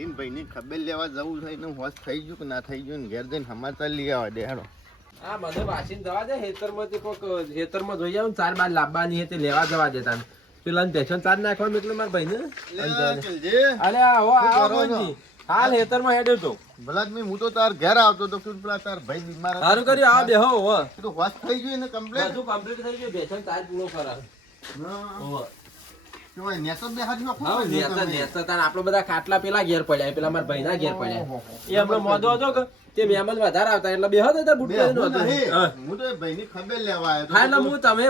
ખીરીન ભાઈની ખબર લેવા જવું છે ને હોશ થઈ ગયું કે ના થઈ ગયું ને ઘેર જઈને સમાચાર લઈ આવવા દે હેડો. હા મને વાસીને જવા દે હેતરમાંથી કોક હેતરમાં જોઈ આવું 4 બાર લાવવાની તે લેવા જવા દેતા પેલા પેશન ચાર નાખવા એટલે મારા ભાઈને અલે આવો હાલ હેતરમાં હેડ્યો તો ભલા હું તો તાર ઘેર આવતો તો કે પેલા તાર ભાઈ બીમાર સારું કર્યું આ બેહો હો તો હોશ થઈ ગયું ને કમ્પ્લીટ બધું કમ્પ્લીટ થઈ ગયું પેશન ચાર પૂરો કરા હો કેવાય નેતો બે હાથમાં હા નેતા તાન આપણો બધા ખાટલા પેલા ઘેર પડ્યા પેલા મારા ભાઈના ઘેર પડ્યા એ હમણો મોદો હતો કે તે મહેમાન વધારે આવતા એટલે બેહો તો બુટ પહેરીનો હતો હું તો ભાઈની ખબર લેવા આવ્યો હા એટલે હું તમને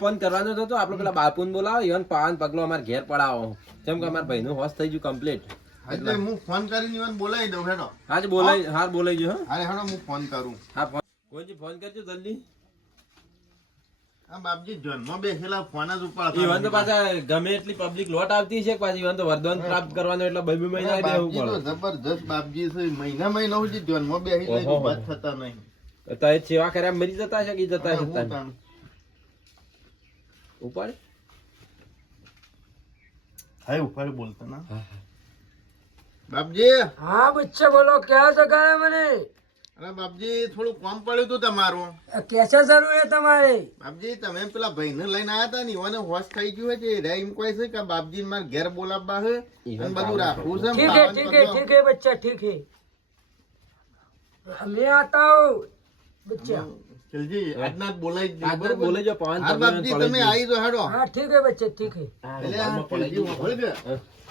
ફોન કરવાનો હતો આપણે પેલા બાપુને બોલાવો ઈવન પાવન પગલો અમાર ઘેર પડાવો જેમ કે અમાર ભાઈનું હોશ થઈ ગયું કમ્પ્લીટ એટલે હું ફોન કરીને ઈવન બોલાવી દઉં હેડો હા બોલાઈ જો હા હેડો હું ફોન કરું હા કોઈજી ફોન કરજો જલ્દી આ બાપજી જન્મ બેસેલા ફોન જ ઉપાડતા ઈવન તો પાછા ગમે એટલી પબ્લિક લોટ આવતી છે પાછી ઈવન તો વરદાન પ્રાપ્ત કરવાનો એટલે 2 મહિના બેહવું પડે જબરજસ્ત બાપજી છે મહિના સુધી જન્મ બેસી જાય વાત થતા નહીં તો એ સેવા કર્યા મરી જતા છે કે જતા છે ઉપાડ હાય ઉપાડ બોલતા ના બાપજી હા બચ્ચા બોલો ક્યાં જગાડે મને અરે બાપજી થોડું કામ પડ્યું હતું તમારું કેસે જરૂર છે તમારે બાપજી તમે પેલા ભાઈને લઈને આયા હતા ને એને હોશ થઈ ગયું છે રે એમ કોઈ છે કે બાપજી માર ઘેર બોલાવવા છે અને બધું રાખવું છે ठीक है बच्चा ठीक है मैं आता हूँ बच्चा ચલજી આજના બોલાઈ બોલે જો પાવન હા બાપજી તમે આવી જો હેડો हाँ ठीक है बच्चा ठीक है એટલે આ ચલજી બોલ કે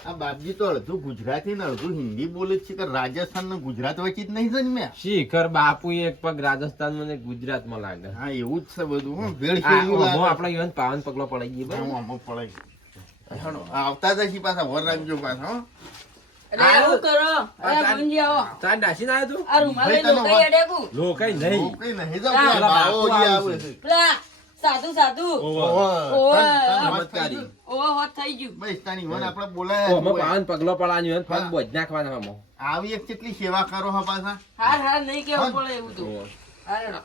આ બાપજી તો અડધું ગુજરાતી ને અડધું હિન્દી બોલે છે કે રાજસ્થાન ને ગુજરાત વચ્ચે જ નહીં જન્મ્યા શીખર બાપુ એક પગ રાજસ્થાન માં ને ગુજરાત માં લાગે હા એવું જ છે બધું હો ભેળ ખેલું લાગે આપણે ઈવન પાવન પગલો પડી ગઈ હા આમ પડાઈ હેડો આવતા જશી પાછા વર રાખજો પાછા હો અરે શું કરો અરે ભંજી આવો ચાર નાસીને આવ્યો તું આ રૂમાલે લોકઈ અડેકુ લોકઈ નહીં કઈ નહીં જાવ પેલા બાઓજી આવે છે પેલા સાધુ ઓય ચમત્કારી ઓવા હોત થઈ ગયું બસ તાની વન આપણે ઓ બોલાયા મે પાવન પગલો પડાની હોય ફોન બોજ નાખવાના મામો આવી એક કેટલી સેવા કરો હા પાછા હાર નહીં કેવું પડે એવું તો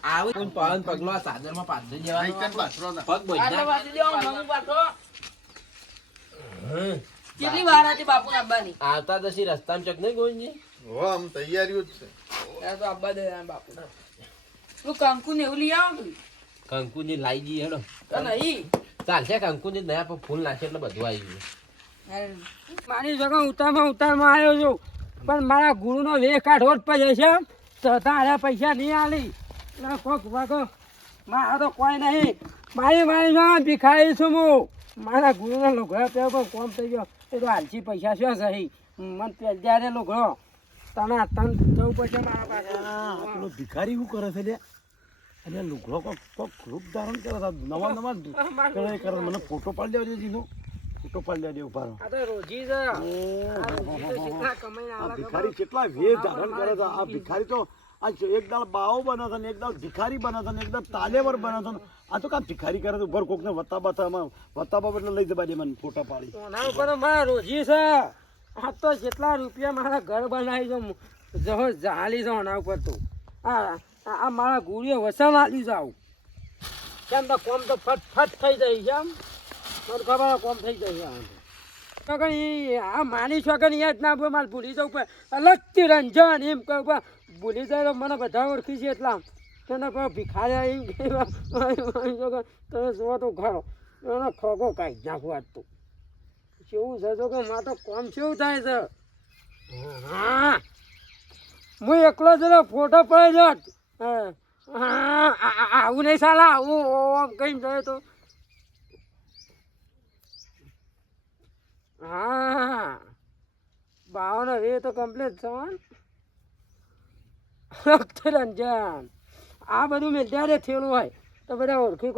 આવું કોણ પાવન પગલો આ સાદર માં પાછળ જવાનો આઈકન પાછરો ના પગ બોજ આટલા નાખ વાસી દેવો મમ્મી પાછો કેટલી વાર હતી બાપુ આબાની આવતા દસી રસ્તામાં ચક નહીં ગોવિંદજી હો આમ તૈયારીઓ જ છે આ તો આબા દે બાપુ તું કંકુ ને એવું લઈ આવો કંકુજી લાઈ જી હેડો તો નહીં ચાલશે કંકુજી નયા પર ફૂલ નાખે એટલે બધું આવી ગયું મારી જગા ઉતારમાં આવ્યો છું પણ મારા ગુરુનો વેહ કાઢવો જ પડે છે તારે પૈસા નહીં આલી કોક વાગો મારા તો કોઈ નહીં મારી જગા ભિખારી છું હું મારા ગુરુનો લોઘડો પેલો પણ કોમ થઈ ગયો એ તો હાલસી પૈસા શું સહી મન ત્યારે લોઘડો તને તન જવું પડશે મારા પાસે પેલો ભિખારી શું કરે છે લે અને લુગડો કોક રૂપ ધારણ કરે છે નવા કરે મને ફોટો પાડી દેવા દેજો ફોટો પાડી દેવા ઉભા રહો આ તો રોજી છે આ કેટલા કમાઈને આ આલા ભિખારી કેટલા વેર ધારણ કરે છે આ ભિખારી તો આ એક દાળ બાવો બને છે ને એક દાળ ભિખારી બને છે ને એક દાળ તાલેવર બને છે આ તો કામ ભિખારી કરે છે ઉપર કોકને વતાબા એટલે લઈ જવા દે મને ફોટા પાડી ઓના ઉપર મારા રોજી છે આ તો જેટલા રૂપિયા મારા ઘર બનાવી દઉં જહો જાલી છે ઓના ઉપર તો આ મારા ગુરુએ વસન આલી જાવ કેમ તો કોમ તો ફટ થઈ જાય છે એમ મને ખબર કોમ થઈ જાય છે આ માની છોકર યાદ ના બોલ મારે ભૂલી જવું પડે અલગથી રંજન એમ કહું ભૂલી જાય તો મને બધા ઓળખી છે એટલા તને કોઈ ભિખાર્યા એમ તમે જો તો ઘરો એનો ખોગો કાઢી નાખું આજ તો કેવું છે તો કે માં તો કોમ કેવું થાય છે હા હું એકલો જ ફોટો પડી જાત હા આવું નહીં સાલા આવું કઈ જાય તો હા બાવનો વે તો કમ્પ્લીટ છે રંજન આ બધું મેં ત્યારે થયેલું હોય તો બધા ઓળખી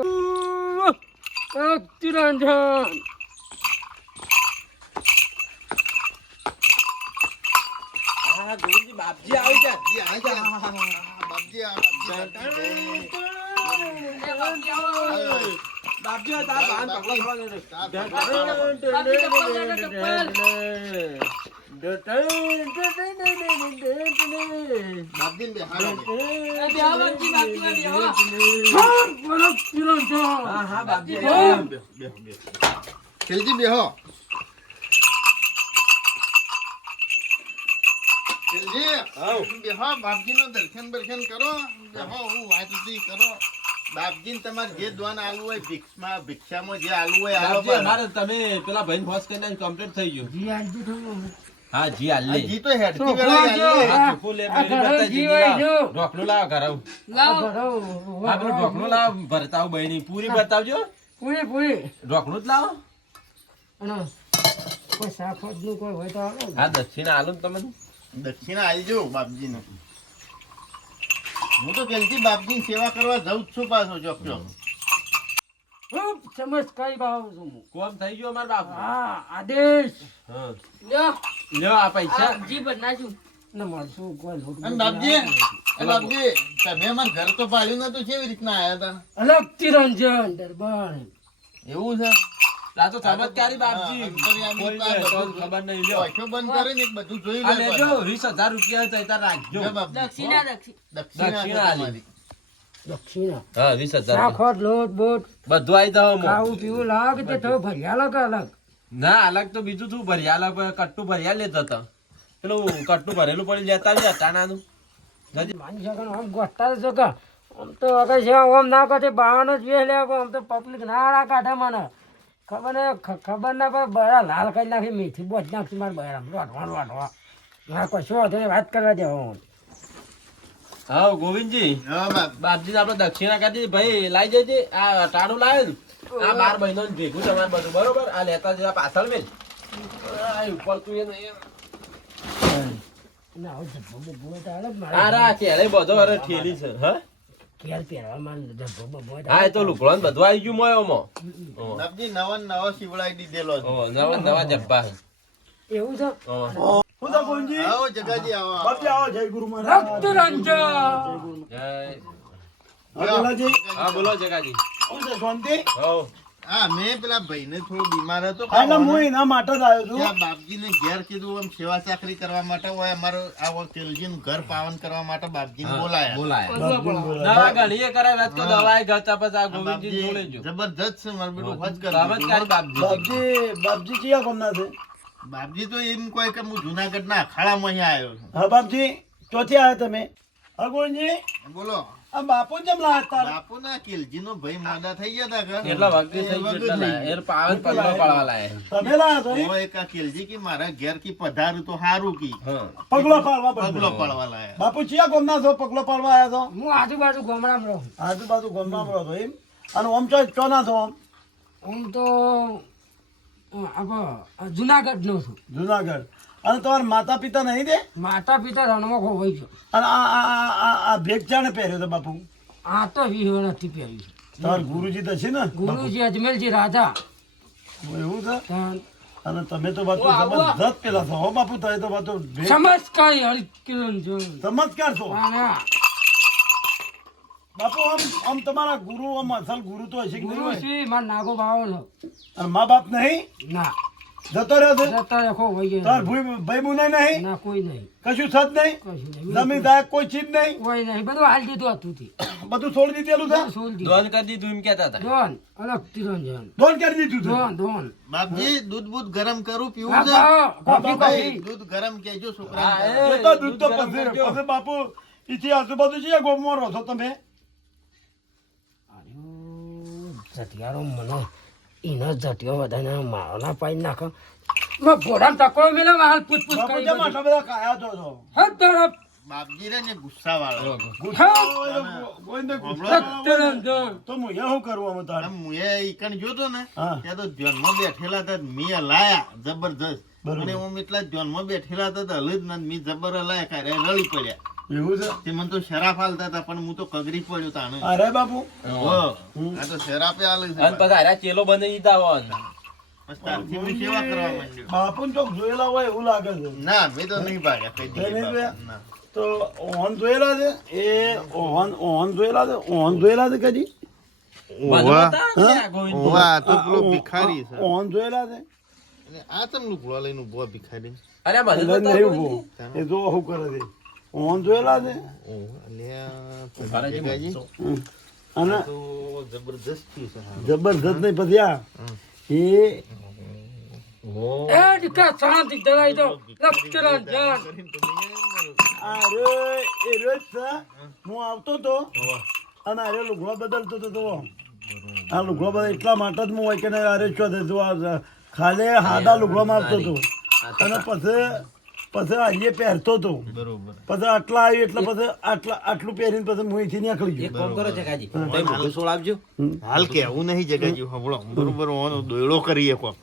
રંજન હા ગોવિંદજી બાપજી આવી જા બાપજી આ બાપજી તા પાવન પગલો બાપજી બે હાલો હા બાપજી ખેલજી બેહો દિલજી, હાઉ. બેહો, બાપજીનું દર્શન બર્શન કરો. બેહો, હું વાત હતી કરો. બાપજીને તમારે જે દ્વાન આલવું હોય, ભિક્ષામાં જે આલવું હોય, આલો બાપજી, પણ. અમારે તમે પેલા ભાઈને ફોન કરીને કમ્પ્લીટ થઈ ગયું. જી આજુ થોડું. હા, જી હાલ લે. આ જી તો હેડકી છોકરો વેળાએ જો. આલે. હા, ચોખ્ખું લે, આ બેરી ઘરે ભરતા જી જીની હોય લાવ. જો. ઢોકળું લાવ ઘરે આવું. લાવો હા, પેલું ઢોકળું લાવ, ભરતાવ બહેની. પૂરી બતાવજો. પૂરી ઢોકળું જ લાવો. અને કોઈ સાફત નું કોઈ હોય તો આવો ને. હા, દક્ષિણા આલો ને તમે. દક્ષિણા આલજો બાપજીને. હું તો પેલથી બાપજીની સેવા કરવા જઉં જ છું પાછો ચોક્કસ. ખૂબ સમજ કઈ ભાવ છું હું. કોમ થઈ ગયો અમાર બાપુ. હા આદેશ હા. લ્યો લ્યો આ પૈસા. આ જી બનાશું ને મળશું કોઈ લોટ અને બાપજી, એ બાપજી, તમે અમારું ઘર તો પાડ્યું નતું, કેવી રીતના આયા હતા? અલગ તિરંજન દરબાર એવું છે? આ તો ચમત્કારી બાપજી. અંતર્યામી કોઈ તો આ ને તો બધું ખબર નહીં લ્યો. આંખો બંધ કરીને એક બધું જોઈ આ લે લેજો પાછા. 20,000 રૂપિયા તૈયાર રાખજો. લે બાપજી. દક્ષિણા દક્ષિણા દક્ષિણા છે આલી. તમારી. દક્ષિણા હા, 20,000 સાખોટ લોટ બોટ બધું આવી જાવ ખાવું પીવું લાગ તે તો ભર્યા લાગ અલગ ના અલગ તો બીજું શું ભર્યા અલગ કટ્ટું ભર્યા લેતો હતો પેલું કટ્ટું ભરેલું પડી લેતા આવ્યા ટાણાનું. માની શકો ને આમ ગોઠતા છો કે આમ તો અગર છે આમ ના કાઢે બાવાનો જ વેહ લે આમ તો પબ્લિક ના કાઢે મને ખબર ના પડે બરા લાલ કરી નાખી મીઠી બોટ નાખી મારે બરા વાટવા ના કશો હતો વાત કરવા દેવો હા ગોવિંદજી હા બાપ. બાપજી આપણે દક્ષિણા કાઢી ભાઈ લાવી જજે આ ટાણું લાવે ને આ 12 મહિનો ભેગું તમારે બધું બરોબર આ લેતા જવા પાછળ મેં આ ઉપર તું એને ના આવું ધબ્બો બબ્બો તો હાલે જ આ રા કેળે બધો અરે ઠેલી છે હા ઘેર પહેરવા મારે ધબ્બો બબ્બો તો હા એ તો લુકડો ને બધું આવી ગયું મોયોમાં બાપજી નવા ને નવો શિવડાઈ દીધેલો છે. નવા નવા જબ્બા છે. એવું છે હું તો ગોવિંદજી આવો જગાજી આવો, આવો. બાપજી આવો જય ગુરુ મહારાજ રક્તરંજન જય. હા જલાજી હા બોલો જગાજી. હું છે શાંતિ હો હા મેં પેલા ભાઈને થોડો બીમાર હતો હા એટલે હું એના માટે જ આવ્યો છું ત્યાં બાપજીને ઘેર કીધું આમ સેવા ચાકરી કરવા માટે હોય અમારો આ તેલજીનું ઘર પાવન કરવા માટે બાપજીને બોલાયા. બોલાય દવા ઘણીએ કરાય વાત તો દવાએ ગતા પછી આ ગોવિંદજી જોડે જો જબરજસ્ત છે મારું બેટું હોજ કરી ચમત્કારી દીધું. બાપજી બાપજી ચિયા કોમના છે બાપજી તો એમ કોઈ કે હું જુનાગઢના અખાડામાં અહીંયા આવ્યો છું. હા બાપજી ચોથી આવ્યા તમે હા ગોવિંદજી બોલો આ બાપુ કેમ લાયા બાપુના કિલજીનો ભાઈ મોડા થઈ ગયા હતા કે? એટલા વખતે થઈ ગયું એટલા લાયા. એ પાવન પગલો પાડવા લાયા. તમે લાયા છો એમ? ઓય એક આ કિલજી કે મારા ઘેર કી પધારું તો હારું કી હા પગલો પાડવા પગલો પગલો પાડવા લાયા. બાપુ ચિયા કોમના છો પગલો પાડવા આવ્યા છો હું આજુબાજુ ગામડામાં રહું આજુબાજુ ગમમાં રહો છો એમ અને ઓમ ચોના છો આમ આમ તો જુનાગઢ નો છું જુનાગઢ અને તમારા માતા પિતા નહીં દે માતા પિતા રણમાં ખોવાઈ ગયો અને આ ભેગ ચાને પહેર્યો તો બાપુ આ તો વિહો નથી પહેર્યું તમારા ગુરુજી તો છે ને ગુરુજી અજમેરજી રાજા એવું છે તાન અને તમે તો બાપુ જબરદસ્ત પેલા છો હો બાપુ તમે તો બાપુ ભેગ સમજ કઈ હળકિરણ ચમત્કાર છો આના બાપુ આમ તમારા ગુરુ આમ અસલ ગુરુ તો હશે કે નહીં ગુરુ હોય? શ્રી માર નાગો બાવો નો અને મા બાપ નહીં ના જતો રહ્યો છે જતા રેખો વહી ગયો તાર ભાઈ બુનાઈ નહીં ના કોઈ નહીં કશું સદ નહીં કશું નહીં જમીન થાય કોઈ ચીજ નહીં કોઈ નહીં બધું હાલ દીધું હતું તે બધું છોડી દીધેલું છે છોડી દીધું દોન કરી દીધું એમ કેતા હતા. દોન અલગ તિરંજન દોન કરી દીધું છે દોન બાપજી દૂધ બૂધ ગરમ કરું પીવું હા, છે? ભાવ, કોફી ભાઈ, કોફી દૂધ ગરમ કેજો હા, છોકરા એ એ તો દૂધ તો ગરમ પછી કરજો. પછી બાપુ ઈથી આજુબાજુ છે ગોમમાં રહો છો તમે જટિયારો મને એનો જટિયો બધાને મારવાના પાઈ નાખો મેં ઘોડામાં ટકોરો મેલે હાલ પૂછપૂછ બાપુ કરી કેમ બધી. આટલા બધા ખાયા છો છો હદ તરફ બાપજી રે ને ગુસ્સા વાળો તિરંજન તો હું શું કરવું અમે તારે મુએ ઈકણ જોતો ને હા. ત્યાં તો ધ્યાનમાં બેઠેલા હતા મેં લાયા જબરજસ્ત બરોબર. અને હું એટલા ધ્યાનમાં બેઠેલા હતા તો હલદ ના મેં જબર લાયા કારે રળી પડ્યા એવું છે તે મને તો શરાફ હાલતા હતા પણ હું તો કગરી પડ્યો તાણે અરે બાપુ આ તો શરાફે હાલે છે અને પછી હારા ચેલો બની દીધા હોય. બસ તારથી હું સેવા કરવા માંડ્યો બાપુ ચોક જોયેલા હોય એવું લાગે છે ના મેં તો નહીં ભાગ્યા કઈ નહીં દીધી જોયા? બાપા. ના. તો ઓહન જોયેલા છે એ ઓહન જોયેલા છે ઓહન જોયેલા છે કદી બધું હતા ને આ ગોવિંદ. ઓવા, આ તો પેલો ભિખારી છે ઓહન જોયેલા છે અને આ તમનું ઘોડા લઈને ઉભો ભિખારી અરે બધું અંદર હતા નહીં ગોવિંદજી. ઉભો. એ જો શું કરે છે ઓહન જોયેલા છે ઓહ, અલ્યા, અરે જે ભેગાજી, હમ. અને આ તો જબરજસ્ત થયું છે હા. જબરદસ્ત નહીં પછી આ એ એ દીકરા શાંતિ ધરાઈ દો તિરંજન અરે એ રોજ છે હું આવતો તો અને અરે લુગડો બદલતો તો આ લુગડો બદલ એટલા માટે જ હું હોય કે અરે શું જો ખાલી હાદા લુગડોમાં આવતો હતો અને પછી આજે પહેરતો હતો બરોબર પછી આટલા આવ્યું એટલે પછી આટલું પહેરીને પછી હું અહીંથી નીકળી એક ગયો કામ કરો જગાજી તમે મોઢું સોળાવજો હાલ કેવું નહીં જગાજી હબળો બરોબર ઓનો દોયડો કરીએ કોક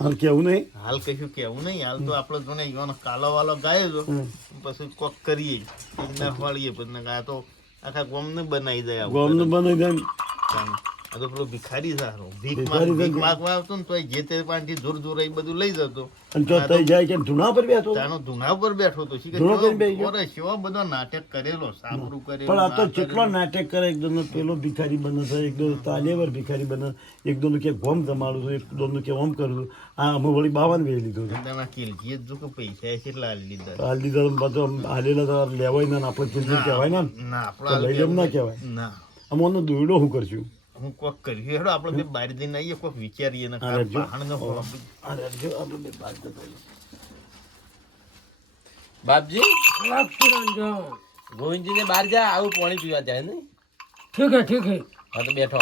હાલ કેવું નહીં હાલ કશું કેવું નહીં હાલ તો આપણે જોને ઈવાનો કાલો વાલો ગાય તો પછી કોક કરીએ નખવાડીએ પછી ગાય તો આખા ગોમને બનાવી દે ગોમનું બનાવી દે આ તો પેલો ભિખારી સારો ભીખ માગવા આવતો ને તો જે તે પાસેથી જોર જોર એ બધું લઈ જતો અને જો થઈ જાય કે ધૂણા પર બેઠો તાનો ધૂના ઉપર બેઠો તો ધૂણો કરીને બેસી ગયો. કેવો બધો નાટક કરેલો સાબરું કરેલો પણ આ તો કેટલો નાટક કરે એકદમ પેલો ભિખારી બને છે એકદમ તાલેવર ભિખારી બને એકદમ કે ગોમ જમાડું છું એકદમ કે ઓમ કરું છું આ અમે વળી 52 વેચી લીધું છે. તેના કિલજી જ જો કે પૈસા કેટલા આલી લીધા હાલ દીધા બધું હાલેલા તો લેવાય ના ને આપણે ચીજ કહેવાય ને ના તો લઈ લેમ ના કહેવાય ના આમાં દોયડો શું કરશું હું કોક કર્યું હેડો આપણે બે બહાર જઈને આવીએ કોક વિચારીએ ને અરે જો. પહાણ નો અરે જો આપણે બે બાદ જતા બાપજી રંજન ગોવિંદજી ને બહાર જા આવું પાણી પીવા જાય ને ઠીક હે હા તો બેઠો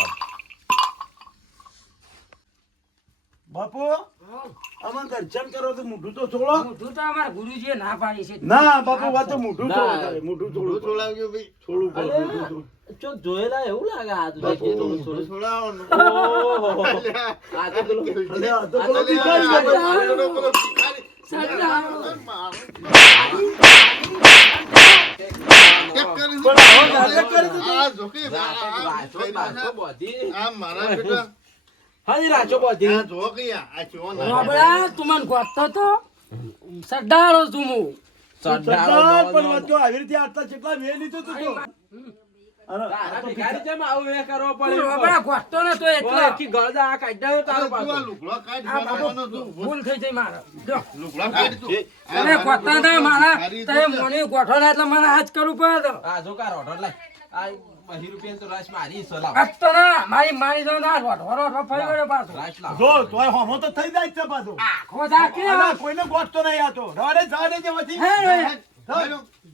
બાપુ આમાં દર્શન કરો તો મોઢું તો છોડો મોઢું તો અમારા ગુરુજીએ ના પાડી છે ના બાપુ વાત તો મોઢું ના. છોડો મોઢું છોડું છોડાવજો ભાઈ છોડું પડે મોઢું છોડું. ચો જોયેલા એવું લાગે આ તો બાપુ, છોડાવવાનું ઓહો આ તો પેલો અરે આ તો પેલો ભિખારી છે. આ મારા બેટા હાજી રાચો બોધી આ જો કે આ ચો ના બાબડા તું મને ગોતતો તો સડાળો તું હું સરદાર પણ વાત જો આવી રીતે આટલા જેટલા વે લીધું તું તો. અરે આ તો ભિખારી જેમ આવું એ કરવો પડે બાબડા ગોતતો નતો એટલે આખી ગળદા આ કાઢી દઉં તારો તું આ પાછો લુગડો કાઢ આ બાબુ બનાવવાનો તું ભૂલ થઈ જઈ મારે જો લુગડો કાઢ તું અરે ગોતતા હતા મારા તે મોની ગોઠો એટલે મને આજ કરવું પડે આ જો કાર ઓર્ડર લાય આ 20 રૂપિયા તો રાશ મારી સલાહ તો ના મારી જો ના રોઠો ફરી ગયો પાછો રાશ લાવ જો તોય હોમો તો થઈ જાય છે પાછો. આખો ઝાકી અલા, કોઈને ગોઠતો નહીં આ તો. રવાડે જે વધી. હે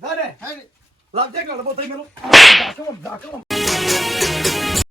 જાડે. લાવજે ગળબો થઈ ગયેલો. ઝાકમ.